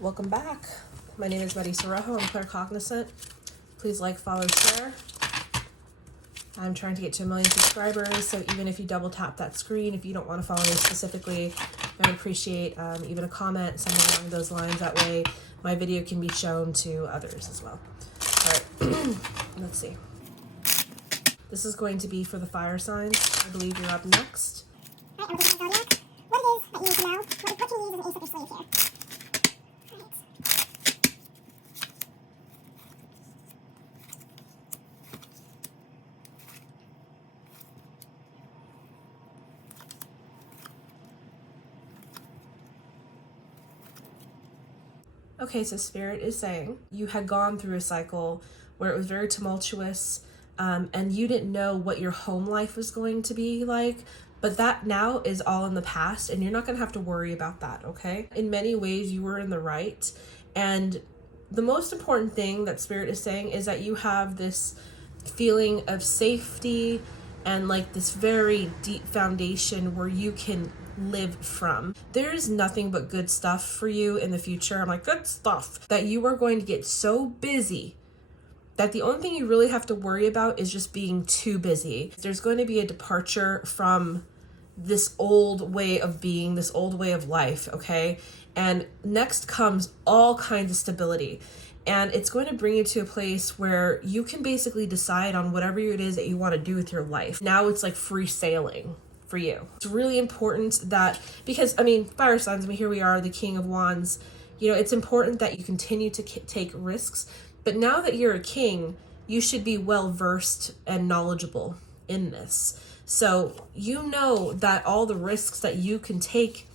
Welcome back. My name is Marisa Rojo. I'm claircognizant. Please like, follow, share. I'm trying to get to 1 million subscribers, so even if you double tap that screen, if you don't want to follow me specifically, I would appreciate even a comment, something along those lines. That way my video can be shown to others as well. All right, let's see. This is going to be for the fire signs. I believe you're up next. All right, I'm looking at Zodiac. What it is that you need to know? What can you use as an ace up your sleeve here? Okay, so Spirit is saying you had gone through a cycle where it was very tumultuous, and you didn't know what your home life was going to be like, but that now is all in the past, and you're not going to have to worry about that, okay? In many ways, you were in the right, and the most important thing that Spirit is saying is that you have this feeling of safety and like this very deep foundation where you can live from. There's nothing but good stuff for you in the future. I'm like, good stuff. That you are going to get so busy that the only thing you really have to worry about is just being too busy. There's going to be a departure from this old way of being, this old way of life, okay? And next comes all kinds of stability. And it's going to bring you to a place where you can basically decide on whatever it is that you want to do with your life. Now it's like free sailing for you. It's really important that, because I mean, fire signs, I mean, here we are, the King of Wands. You know, it's important that you continue to take risks. But now that you're a king, you should be well versed and knowledgeable in this. So you know that all the risks that you can take,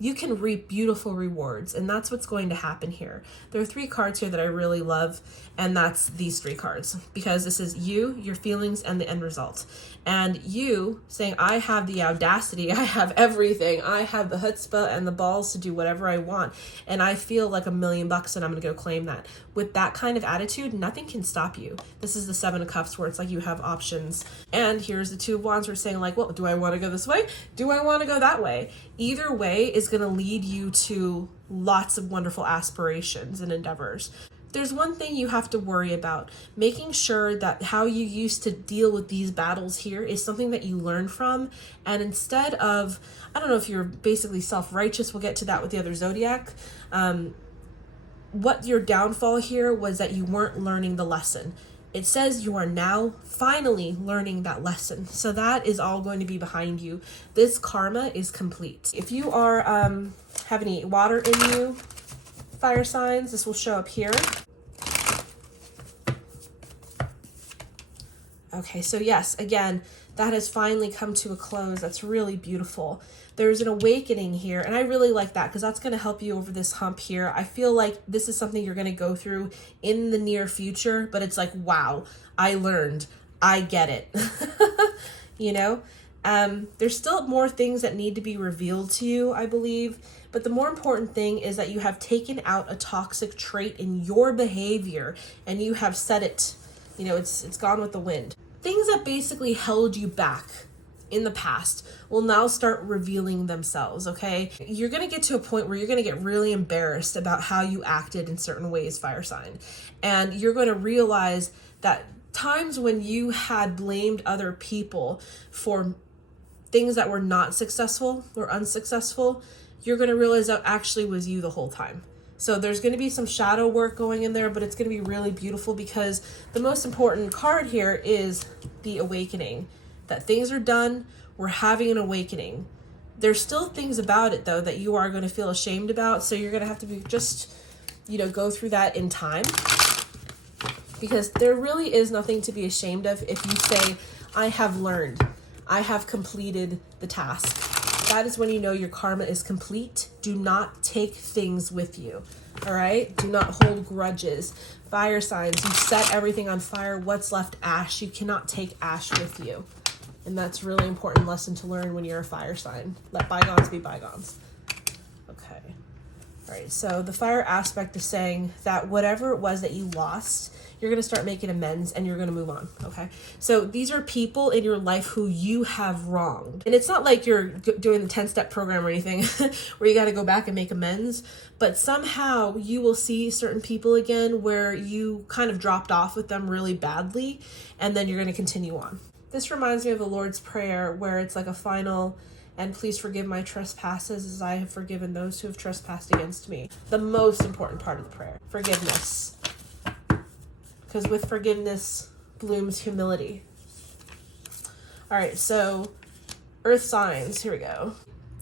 you can reap beautiful rewards, and that's what's going to happen here. There are 3 cards here that I really love, and that's these 3 cards, because this is you, your feelings, and the end result. And you saying, I have the audacity, I have everything, I have the chutzpah and the balls to do whatever I want, and I feel like $1 million and I'm gonna go claim that. With that kind of attitude, nothing can stop you. This is the 7 of Cups where it's like you have options. And here's the 2 of Wands where it's saying like, well, do I want to go this way? Do I want to go that way? Either way is going to lead you to lots of wonderful aspirations and endeavors. There's one thing you have to worry about, making sure that how you used to deal with these battles here is something that you learn from. And instead of, I don't know if you're basically self-righteous, we'll get to that with the other Zodiac. What your downfall here was that you weren't learning the lesson. It says you are now finally learning that lesson. So that is all going to be behind you. This karma is complete. If you are have any water in you, fire signs, this will show up here. Okay, so yes, again, that has finally come to a close. That's really beautiful. There's an awakening here, and I really like that because that's going to help you over this hump here. I feel like this is something you're going to go through in the near future, but it's like, wow, I learned. I get it. You know? There's still more things that need to be revealed to you, I believe, but the more important thing is that you have taken out a toxic trait in your behavior, and you have set it, you know, it's gone with the wind. Things that basically held you back in the past will now start revealing themselves, okay? You're going to get to a point where you're going to get really embarrassed about how you acted in certain ways, fire sign. And you're going to realize that times when you had blamed other people for things that were not successful or unsuccessful, you're going to realize that actually was you the whole time. So there's going to be some shadow work going in there, but it's going to be really beautiful because the most important card here is the awakening. That things are done, we're having an awakening. There's still things about it, though, that you are going to feel ashamed about, so you're going to have to be just, you know, go through that in time. Because there really is nothing to be ashamed of if you say, I have learned, I have completed the task. That is when you know your karma is complete. Do not take things with you, all right? Do not hold grudges. Fire signs, you set everything on fire. What's left? Ash. You cannot take ash with you. And that's a really important lesson to learn when you're a fire sign. Let bygones be bygones. Okay. All right, so the fire aspect is saying that whatever it was that you lost, you're going to start making amends and you're going to move on, okay? So these are people in your life who you have wronged. And it's not like you're doing the 10-step program or anything where you got to go back and make amends, but somehow you will see certain people again where you kind of dropped off with them really badly, and then you're going to continue on. This reminds me of the Lord's Prayer, where it's like a final, and please forgive my trespasses as I have forgiven those who have trespassed against me. The most important part of the prayer, forgiveness. Because with forgiveness blooms humility. All right, so earth signs, here we go.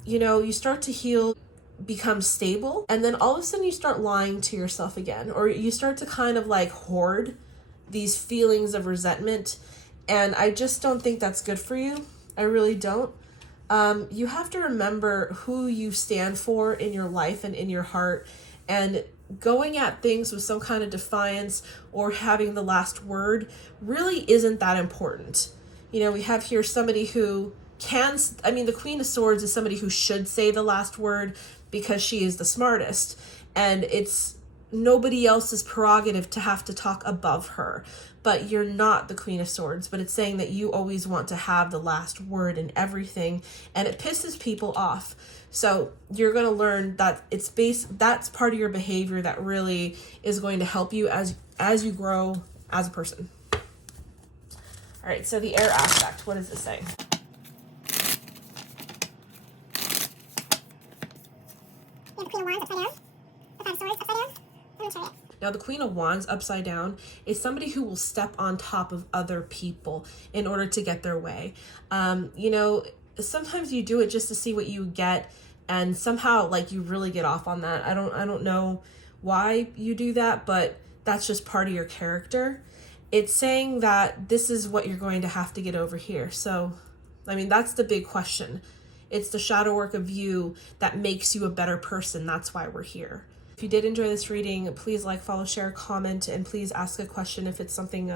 You know, you start to heal, become stable, and then all of a sudden you start lying to yourself again, or you start to kind of like hoard these feelings of resentment. And I just don't think that's good for you. I really don't. You have to remember who you stand for in your life and in your heart, and going at things with some kind of defiance or having the last word really isn't that important. You know, we have here somebody who the Queen of Swords is somebody who should say the last word because she is the smartest, and it's nobody else's prerogative to have to talk above her. But you're not the Queen of Swords, but it's saying that you always want to have the last word in everything, and it pisses people off. So you're going to learn that that's part of your behavior that really is going to help you as you grow as a person. All right, so the air aspect, what does this say? You have the Queen of Wands upside down, the Five of Swords upside down, and the Chariot. Now, the Queen of Wands upside down is somebody who will step on top of other people in order to get their way. You know, sometimes you do it just to see what you get, and somehow like you really get off on that. I don't know why you do that, but that's just part of your character. It's saying that this is what you're going to have to get over here. So, I mean, that's the big question. It's the shadow work of you that makes you a better person. That's why we're here. If you did enjoy this reading, please like, follow, share, comment, and please ask a question if it's something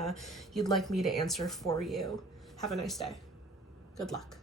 you'd like me to answer for you. Have a nice day. Good luck.